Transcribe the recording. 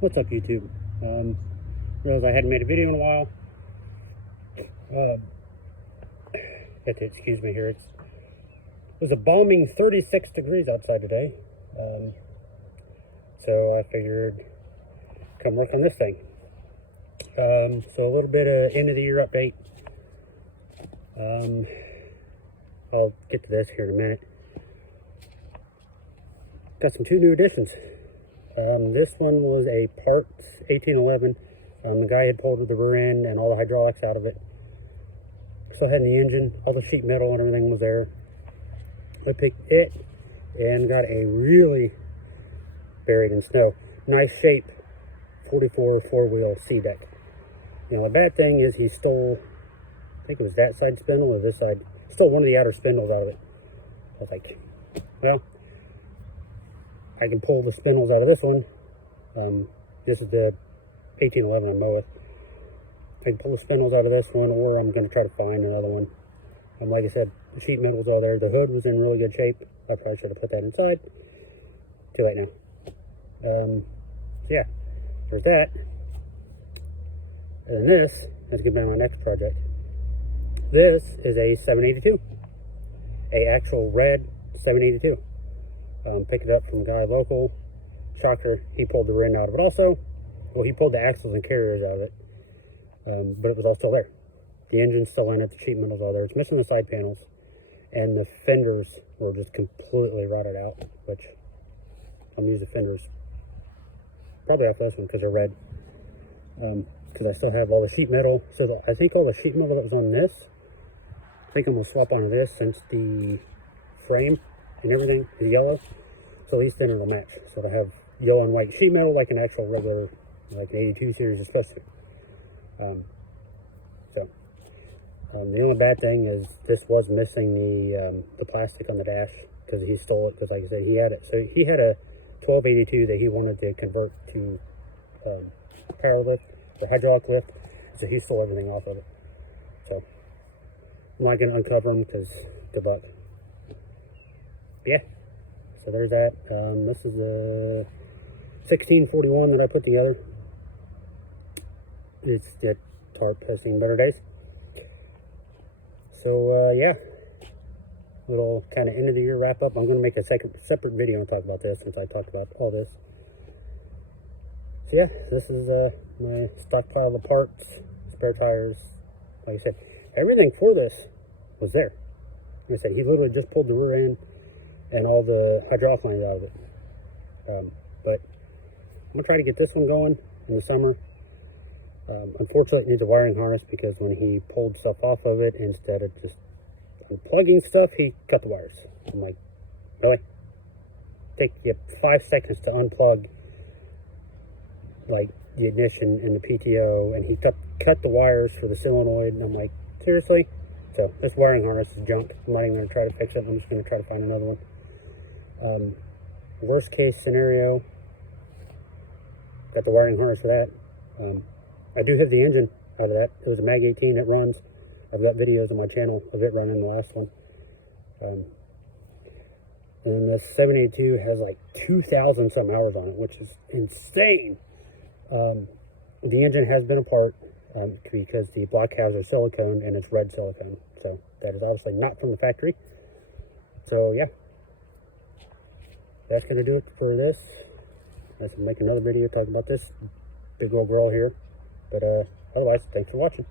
What's up, YouTube? Realized I hadn't made a video in a while. Have to excuse me here. It was a balming 36 degrees outside today. So I figured come work on this thing. So a little bit of end of the year update. I'll get to this here in a minute. Got some 2 new additions. This one was a Parts 1811. The guy had pulled the rear end and all the hydraulics out of it. Still had the engine, all the sheet metal and everything was there. I picked it and got a really buried in snow, nice shape 44 4-wheel C-deck. Now the bad thing is he stole, I think it was that side spindle or this side, stole one of the outer spindles out of it. I was like, well, I can pull the spindles out of this one. This is the 1811 I mow with. I can pull the spindles out of this one, or I'm going to try to find another one. Like I said, the sheet metal's all there. The hood was in really good shape. I probably should have put that inside. Too late now. So yeah, there's that. And then this is going to be my next project. This is a 782. A actual red 782. Picked it up from a guy local. Shocker, he pulled the rear end out of it also. Well, he pulled the axles and carriers out of it. But it was all still there. The engine's still in it, the sheet metal's all there. It's missing the side panels. And the fenders were just completely rotted out, which I'm using the fenders probably off this one because they're red. Because I still have all the sheet metal. So I think all the sheet metal that was on this, I think I'm going to swap onto this since the frame and everything is yellow. So at least then it'll match. So it'll have yellow and white sheet metal like an actual regular, like an 82 series is supposed to. The only bad thing is this was missing the plastic on the dash because he stole it. Because like I said, he had it. So he had a 1282 that he wanted to convert to power lift or hydraulic lift. So he stole everything off of it. So I'm not going to uncover them because good luck. But yeah. So there's that. This is the 1641 that I put together. It's the tarp has seen better days. So yeah, little kind of end of the year wrap up. I'm going to make a separate video and talk about this since I talked about all this. So yeah, this is my stockpile of parts, spare tires. Like I said, everything for this was there. Like I said, he literally just pulled the rear end and all the hydraulic lines out of it. But I'm going to try to get this one going in the summer. Unfortunately, it needs a wiring harness because when he pulled stuff off of it, instead of just unplugging stuff, he cut the wires. I'm like, really? Take you 5 seconds to unplug like the ignition and the PTO, and he cut the wires for the solenoid, and I'm like, seriously? So this wiring harness is junk. I'm not even going to try to fix it. I'm just going to try to find another one. Worst case scenario, got the wiring harness for that. I do have the engine out of that. It was a Mag 18 that runs. I've got videos on my channel of it running the last one. And the 782 has like 2,000 some hours on it, which is insane. The engine has been apart because the block halves are silicone and it's red silicone. So that is obviously not from the factory. So yeah, that's going to do it for this. I'm going to make another video talking about this big old girl here. But otherwise, thanks for watching.